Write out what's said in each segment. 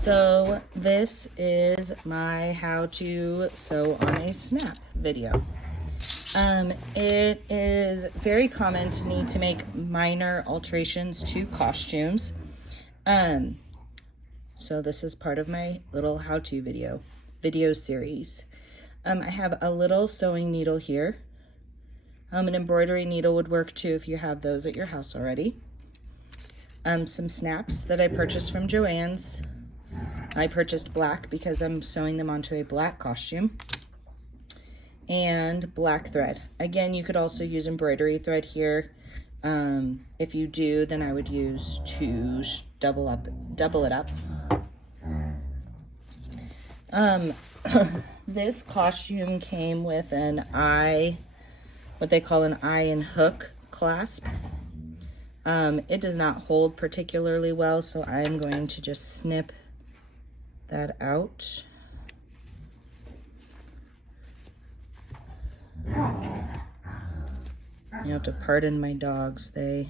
So this is my how to sew on a snap video. It is very common to need to make minor alterations to costumes. So this is part of my little how-to video series. I have a little sewing needle here. An embroidery needle would work too if you have those at your house already. Some snaps that I purchased from Joann's. I purchased black because I'm sewing them onto a black costume. And black thread. Again, you could also use embroidery thread here. If you do, then I would use double it up. This costume came with what they call an eye and hook clasp. It does not hold particularly well, so I'm going to just snip that out. You have to pardon my dogs, they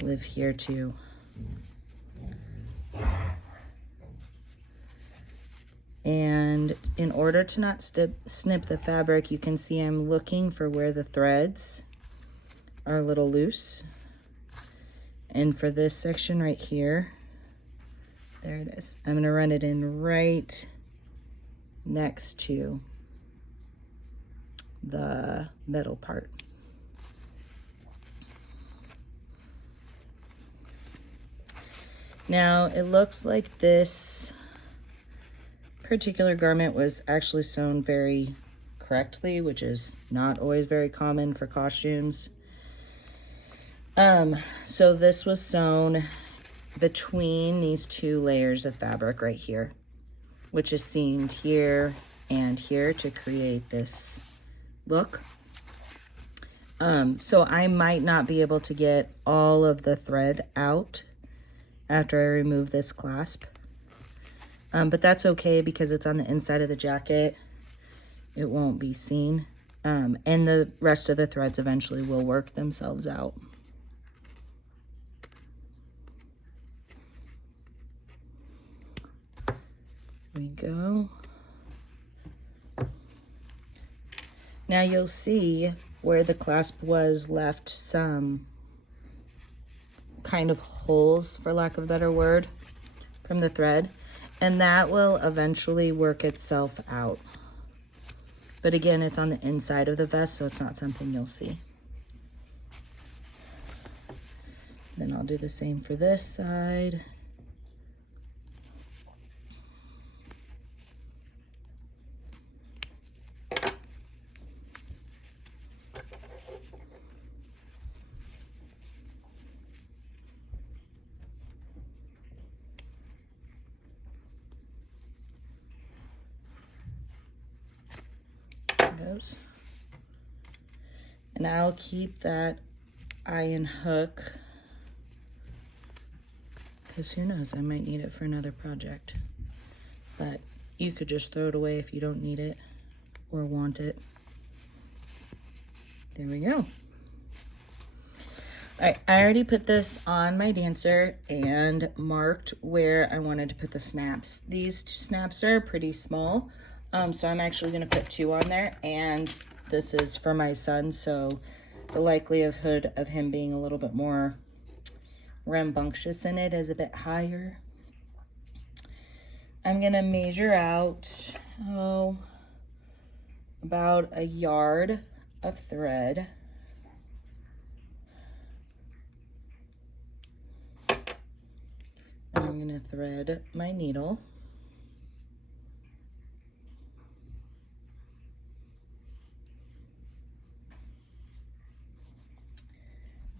live here too. And in order to not snip the fabric, you can see I'm looking for where the threads are a little loose. And for this section right here, there it is. I'm going to run it in right next to the metal part. Now it looks like this particular garment was actually sewn very correctly, which is not always very common for costumes. So this was sewn between these two layers of fabric right here, which is seamed here and here to create this look. So I might not be able to get all of the thread out after I remove this clasp. But that's okay because it's on the inside of the jacket. It won't be seen. And the rest of the threads eventually will work themselves out. There we go. Now you'll see where the clasp was left some kind of holes, for lack of a better word, from the thread. And that will eventually work itself out. But again, it's on the inside of the vest, so it's not something you'll see. Then I'll do the same for this side. Goes. And I'll keep that eye and hook because who knows, I might need it for another project. But you could just throw it away if you don't need it or want it. There we go. All right, I already put this on my dancer and marked where I wanted to put the snaps. These snaps are pretty small. So I'm actually going to put 2 on there, and this is for my son, so the likelihood of him being a little bit more rambunctious in it is a bit higher. I'm going to measure out, about a yard of thread. And I'm going to thread my needle.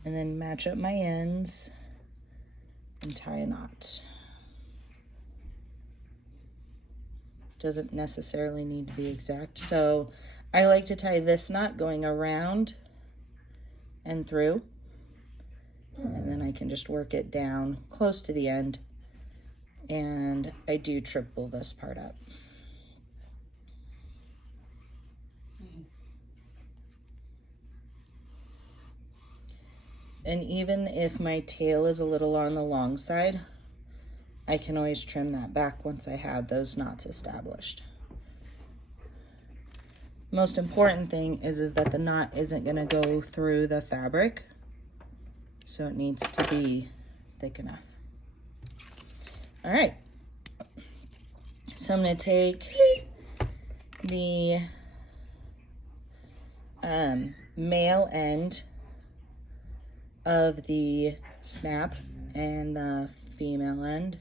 And then match up my ends and tie a knot. Doesn't necessarily need to be exact. So I like to tie this knot going around and through. And then I can just work it down close to the end. And I do triple this part up. And even if my tail is a little on the long side, I can always trim that back once I have those knots established. Most important thing is that the knot isn't going to go through the fabric, so it needs to be thick enough. All right, so I'm going to take the male end of the snap and the female end.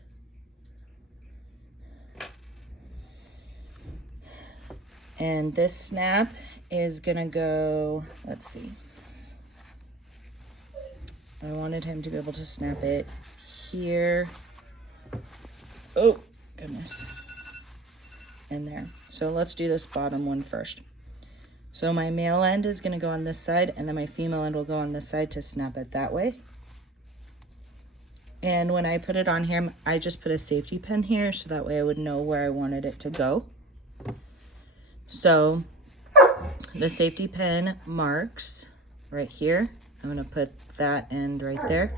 And this snap is gonna go, let's see. I wanted him to be able to snap it here. Oh, goodness. And there. So let's do this bottom one first. So my male end is gonna go on this side, and then my female end will go on this side to snap it that way. And when I put it on here, I just put a safety pin here so that way I would know where I wanted it to go. So the safety pin marks right here. I'm going to put that end right there.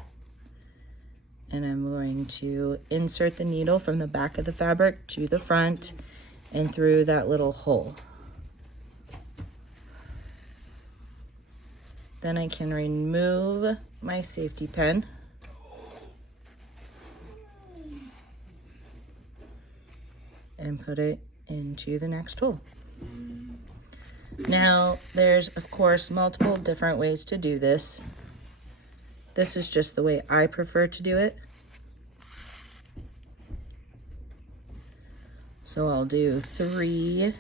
And I'm going to insert the needle from the back of the fabric to the front and through that little hole. Then I can remove my safety pin. And put it into the next hole. Now, there's, of course, multiple different ways to do this. This is just the way I prefer to do it. So I'll do 3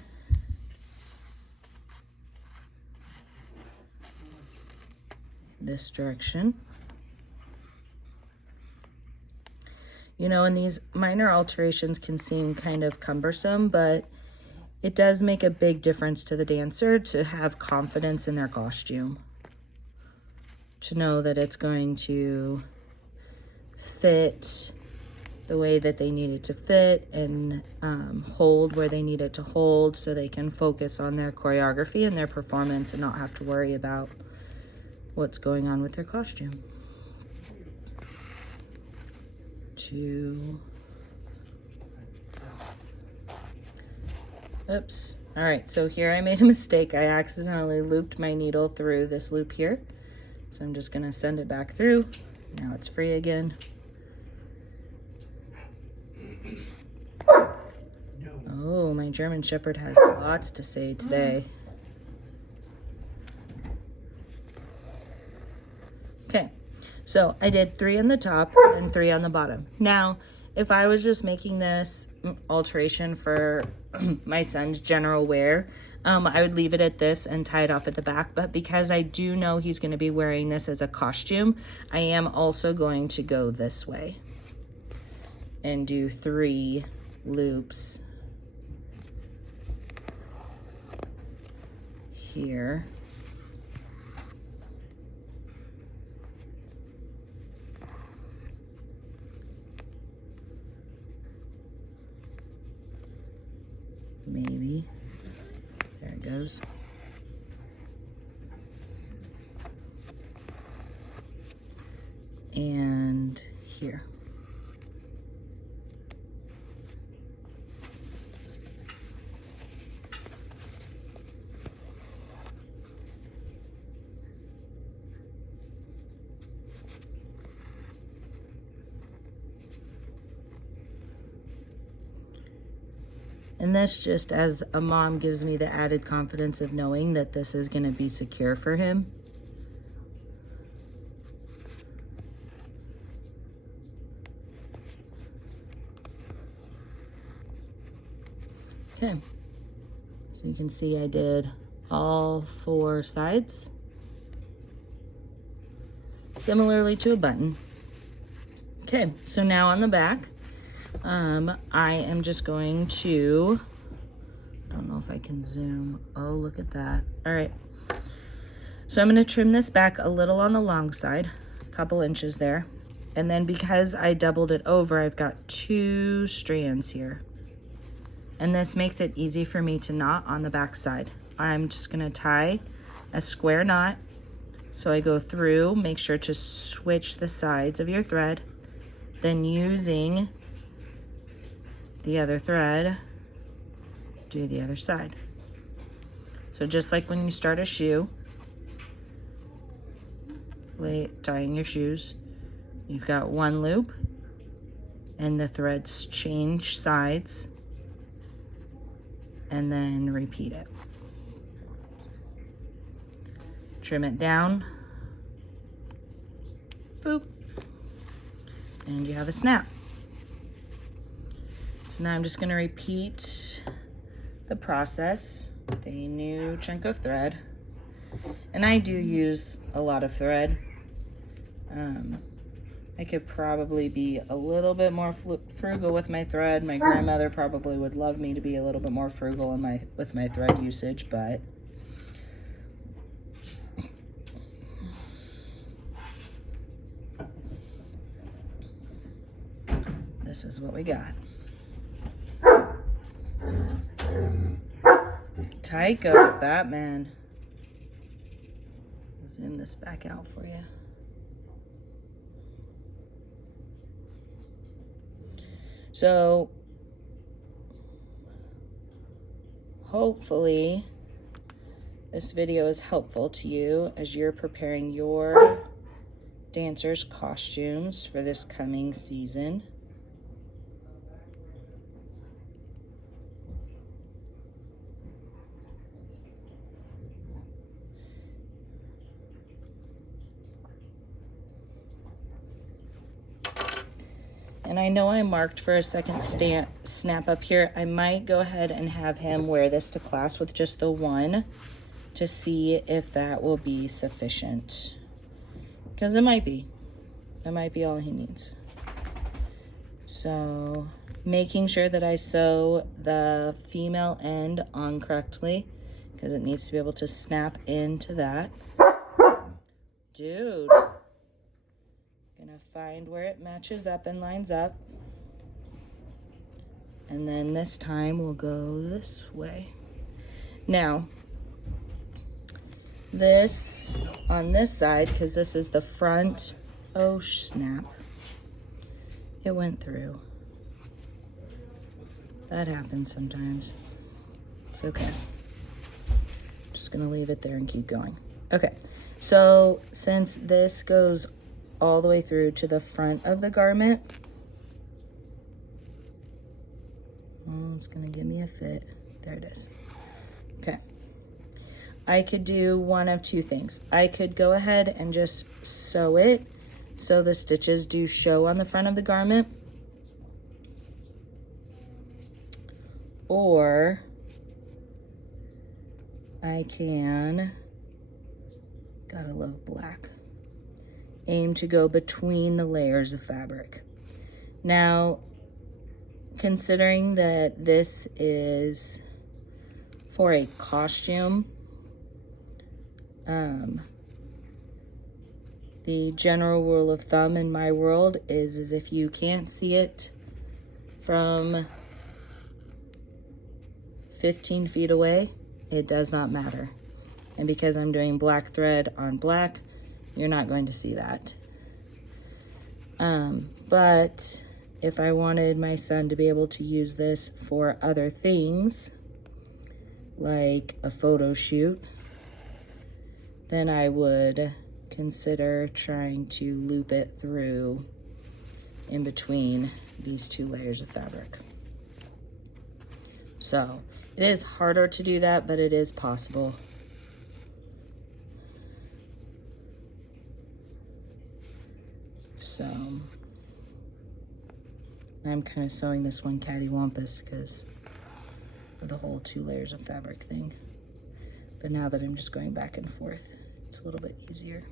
this direction. You know, and these minor alterations can seem kind of cumbersome, but it does make a big difference to the dancer to have confidence in their costume. To know that it's going to fit the way that they need it to fit and hold where they need it to hold, so they can focus on their choreography and their performance and not have to worry about what's going on with their costume. 2. Oops. All right, so here I made a mistake. I accidentally looped my needle through this loop here. So I'm just gonna send it back through. Now it's free again. Oh, my German Shepherd has lots to say today. Okay, so I did 3 on the top and 3 on the bottom. Now, if I was just making this alteration for my son's general wear, I would leave it at this and tie it off at the back. But because I do know he's going to be wearing this as a costume, I am also going to go this way and do 3 loops here. Maybe. There it goes. And here. And that's just as a mom gives me the added confidence of knowing that this is going to be secure for him. Okay, so you can see I did all 4 sides, similarly to a button. Okay, so now on the back, I am just going to, I don't know if I can zoom. Oh, look at that. All right. So I'm going to trim this back a little on the long side, a couple inches there. And then because I doubled it over, I've got 2 strands here. And this makes it easy for me to knot on the back side. I'm just going to tie a square knot. So I go through, make sure to switch the sides of your thread. Then using the other thread, do the other side. So just like when you start a shoe, tying your shoes, you've got one loop and the threads change sides, and then repeat it. Trim it down, boop, and you have a snap. So now I'm just gonna repeat the process with a new chunk of thread. And I do use a lot of thread. I could probably be a little bit more frugal with my thread. My grandmother probably would love me to be a little bit more frugal with my thread usage, but this is what we got. Tycho, Batman. Zoom this back out for you. So hopefully this video is helpful to you as you're preparing your dancers' costumes for this coming season. And I know I marked for a second snap up here. I might go ahead and have him wear this to class with just the one to see if that will be sufficient. Because it might be. That might be all he needs. So making sure that I sew the female end on correctly, because it needs to be able to snap into that. Dude. Gonna find where it matches up and lines up. And then this time we'll go this way. Now, this on this side, because this is the front, oh snap, it went through. That happens sometimes. It's okay. Just gonna leave it there and keep going. Okay, so since this goes all the way through to the front of the garment. Oh, it's gonna give me a fit. There it is. Okay. I could do one of two things. I could go ahead and just sew it so the stitches do show on the front of the garment. Or I can, gotta love black, aim to go between the layers of fabric. Now, considering that this is for a costume, the general rule of thumb in my world is if you can't see it from 15 feet away, it does not matter. And because I'm doing black thread on black, you're not going to see that. But if I wanted my son to be able to use this for other things, like a photo shoot, then I would consider trying to loop it through in between these two layers of fabric. So it is harder to do that, but it is possible. So I'm kind of sewing this one cattywampus because of the whole 2 layers of fabric thing. But now that I'm just going back and forth, it's a little bit easier.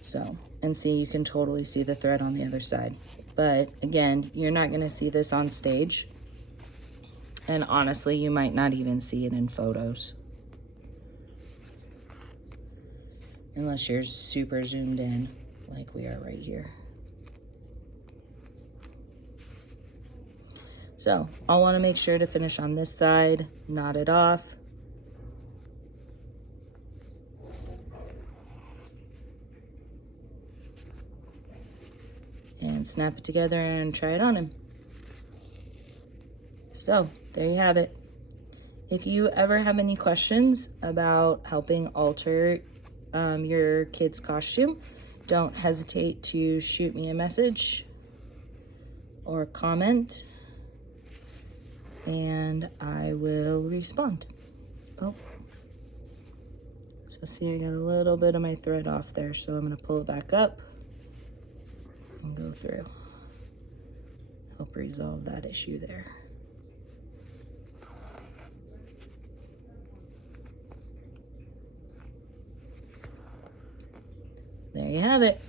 So, and see, you can totally see the thread on the other side. But again, you're not going to see this on stage. And honestly, you might not even see it in photos. Unless you're super zoomed in, like we are right here. So, I'll want to make sure to finish on this side, knot it off. and snap it together and try it on him. So there you have it. If you ever have any questions about helping alter your kid's costume, don't hesitate to shoot me a message or comment, and I will respond. Oh, so see, I got a little bit of my thread off there, so I'm going to pull it back up and go through. Help resolve that issue there. There you have it.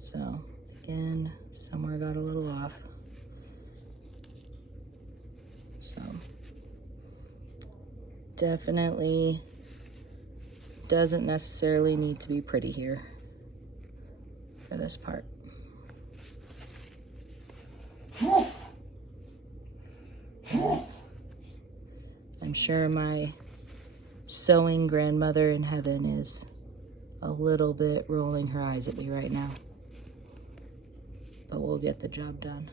So again, somewhere got a little off. So definitely doesn't necessarily need to be pretty here for this part. I'm sure my sewing grandmother in heaven is a little bit rolling her eyes at me right now, but we'll get the job done.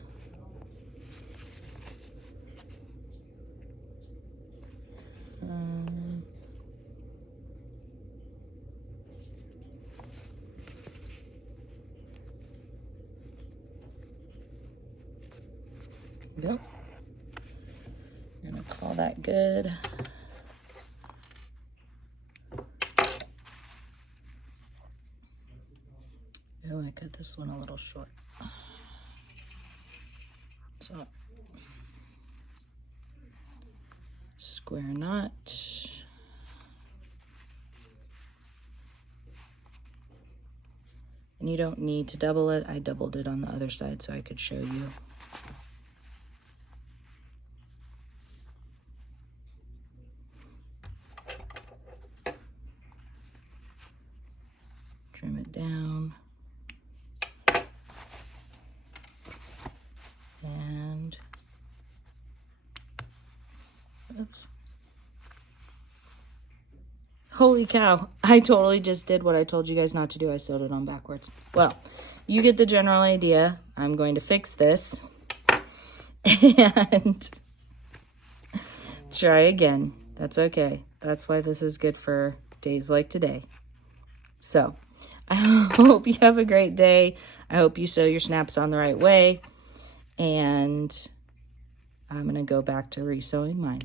Go. I'm gonna call that good. Oh, I cut this one a little short. So, square knot. And you don't need to double it. I doubled it on the other side so I could show you. Trim it down. And, oops. Holy cow, I totally just did what I told you guys not to do. I sewed it on backwards. Well, you get the general idea. I'm going to fix this and try again. That's okay. That's why this is good for days like today. So, I hope you have a great day. I hope you sew your snaps on the right way. And I'm going to go back to resewing mine.